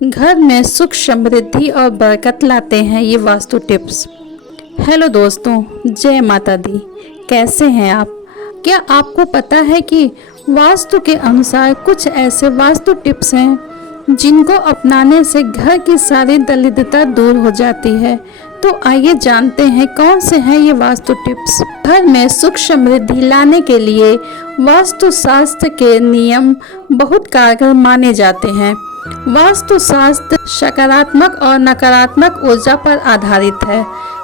घर में सुख समृद्धि और बरकत लाते हैं ये वास्तु टिप्स। हेलो दोस्तों, जय माता दी। कैसे हैं आप? क्या आपको पता है कि वास्तु के अनुसार कुछ ऐसे वास्तु टिप्स हैं जिनको अपनाने से घर की सारी दरिद्रता दूर हो जाती है। तो आइए जानते हैं कौन से हैं ये वास्तु टिप्स। घर में सुख समृद्धि लाने के लिए वास्तु शास्त्र के नियम बहुत कारगर माने जाते हैं। वास्तु शास्त्र सकारात्मक और नकारात्मक ऊर्जा पर आधारित है।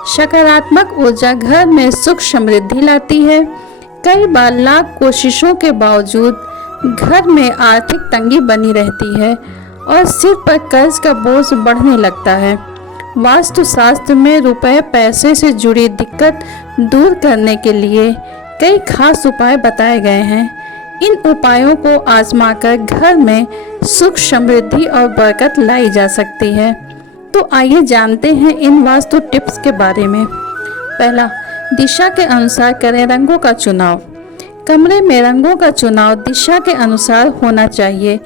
सकारात्मक ऊर्जा घर में सुख समृद्धि लाती है। कई बार लाख कोशिशों के बावजूद घर में आर्थिक तंगी बनी रहती है और सिर पर कर्ज का बोझ बढ़ने लगता है। वास्तु शास्त्र में रुपए पैसे से जुड़ी दिक्कत दूर करने के लिए कई खास उपाय बताए गए हैं। इन उपायों को आजमाकर घर में सुख समृद्धि और बरकत लाई जा सकती है। तो आइए जानते हैं इन वास्तु टिप्स के बारे में। पहला, दिशा के अनुसार करें रंगों का चुनाव। कमरे में रंगों का चुनाव दिशा के अनुसार होना चाहिए।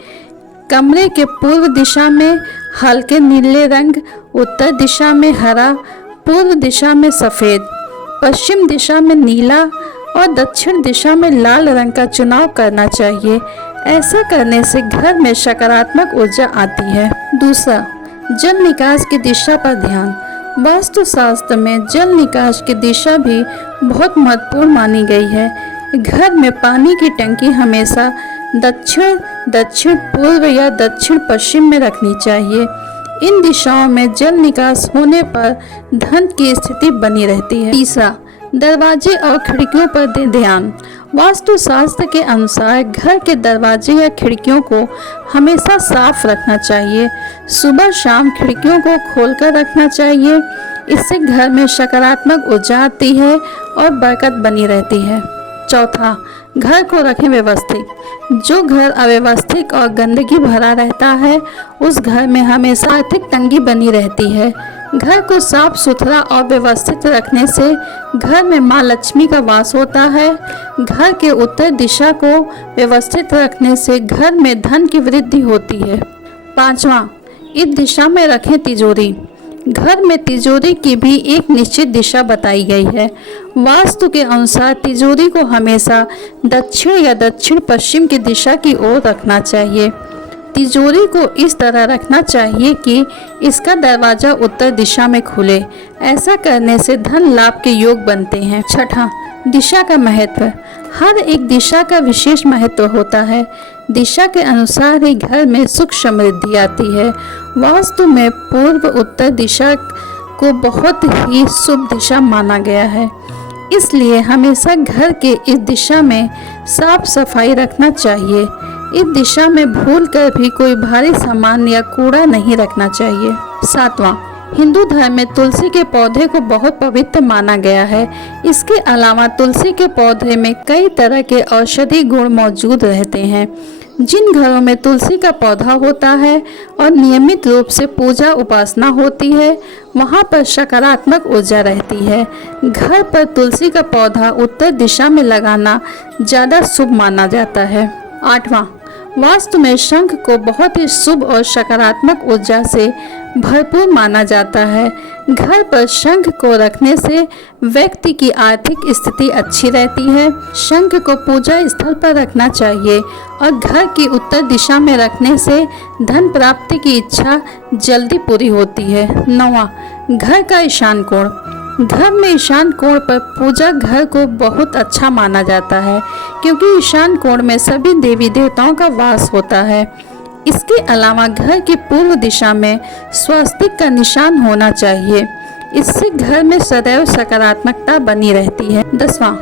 कमरे के पूर्व दिशा में हल्के नीले रंग, उत्तर दिशा में हरा, पूर्व दिशा में सफ़ेद, पश्चिम दिशा में नीला और दक्षिण दिशा में लाल रंग का चुनाव करना चाहिए। ऐसा करने से घर में सकारात्मक ऊर्जा आती है। दूसरा, जल निकास की दिशा पर ध्यान। वास्तु शास्त्र में जल निकास की दिशा भी बहुत महत्वपूर्ण मानी गई है। घर में पानी की टंकी हमेशा दक्षिण पूर्व या दक्षिण पश्चिम में रखनी चाहिए। इन दिशाओं में जल निकास होने पर धन की स्थिति बनी रहती है। तीसरा, दरवाजे और खिड़कियों पर दें ध्यान। वास्तु शास्त्र के अनुसार घर के दरवाजे या खिड़कियों को हमेशा साफ रखना चाहिए। सुबह शाम खिड़कियों को खोलकर रखना चाहिए। इससे घर में सकारात्मक ऊर्जा आती है और बरकत बनी रहती है। चौथा, घर को रखें व्यवस्थित। जो घर अव्यवस्थित और गंदगी भरा रहता है उस घर में हमेशा आर्थिक तंगी बनी रहती है। घर को साफ सुथरा और व्यवस्थित रखने से घर में माँ लक्ष्मी का वास होता है। घर के उत्तर दिशा को व्यवस्थित रखने से घर में धन की वृद्धि होती है। पांचवा, इस दिशा में रखें तिजोरी। घर में तिजोरी की भी एक निश्चित दिशा बताई गई है। वास्तु के अनुसार तिजोरी को हमेशा दक्षिण या दक्षिण पश्चिम की दिशा की ओर रखना चाहिए। तिजोरी को इस तरह रखना चाहिए कि इसका दरवाजा उत्तर दिशा में खुले। ऐसा करने से धन लाभ के योग बनते हैं। छठा, दिशा का महत्व। हर एक दिशा का विशेष महत्व होता है। दिशा के अनुसार ही घर में सुख समृद्धि आती है। वास्तु में पूर्व उत्तर दिशा को बहुत ही शुभ दिशा माना गया है। इसलिए हमेशा घर के इस दिशा में साफ सफाई रखना चाहिए। इस दिशा में भूलकर भी कोई भारी सामान या कूड़ा नहीं रखना चाहिए। सातवां, हिंदू धर्म में तुलसी के पौधे को बहुत पवित्र माना गया है। इसके अलावा तुलसी के पौधे में कई तरह के औषधि गुण मौजूद रहते हैं। जिन घरों में तुलसी का पौधा होता है और नियमित रूप से पूजा उपासना होती है वहाँ पर सकारात्मक ऊर्जा रहती है। घर पर तुलसी का पौधा उत्तर दिशा में लगाना ज़्यादा शुभ माना जाता है। आठवां, वास्तु में शंख को बहुत ही शुभ और सकारात्मक ऊर्जा से भरपूर माना जाता है। घर पर शंख को रखने से व्यक्ति की आर्थिक स्थिति अच्छी रहती है। शंख को पूजा स्थल पर रखना चाहिए और घर की उत्तर दिशा में रखने से धन प्राप्ति की इच्छा जल्दी पूरी होती है। नौवां, घर का ईशान कोण। घर में ईशान कोण पर पूजा घर को बहुत अच्छा माना जाता है क्योंकि ईशान कोण में सभी देवी देवताओं का वास होता है। इसके अलावा घर की पूर्व दिशा में स्वस्तिक का निशान होना चाहिए। इससे घर में सदैव सकारात्मकता बनी रहती है। 10वां,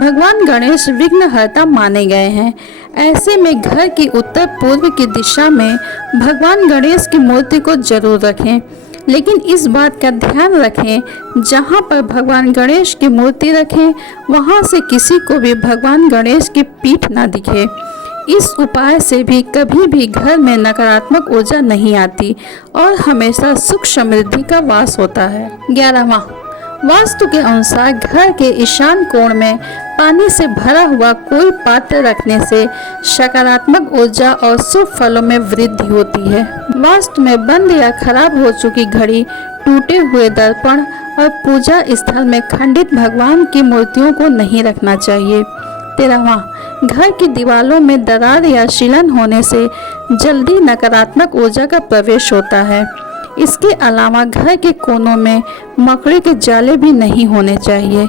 भगवान गणेश विघ्नहर्ता माने गए हैं। ऐसे में घर की उत्तर पूर्व की दिशा में भगवान गणेश की मूर्ति को जरूर रखें। लेकिन इस बात का ध्यान रखें जहाँ पर भगवान गणेश की मूर्ति रखें वहाँ से किसी को भी भगवान गणेश की पीठ ना दिखे। इस उपाय से भी कभी भी घर में नकारात्मक ऊर्जा नहीं आती और हमेशा सुख समृद्धि का वास होता है। 11वां, वास्तु के अनुसार घर के ईशान कोण में पानी से भरा हुआ कोई पात्र रखने से सकारात्मक ऊर्जा और शुभ फलों में वृद्धि होती है। वास्तु में बंद या खराब हो चुकी घड़ी, टूटे हुए दर्पण और पूजा स्थल में खंडित भगवान की मूर्तियों को नहीं रखना चाहिए। 13वां, घर की दीवारों में दरार या शिलन होने से जल्दी नकारात्मक ऊर्जा का प्रवेश होता है। इसके अलावा घर के कोनों में मकड़ी के जाले भी नहीं होने चाहिए।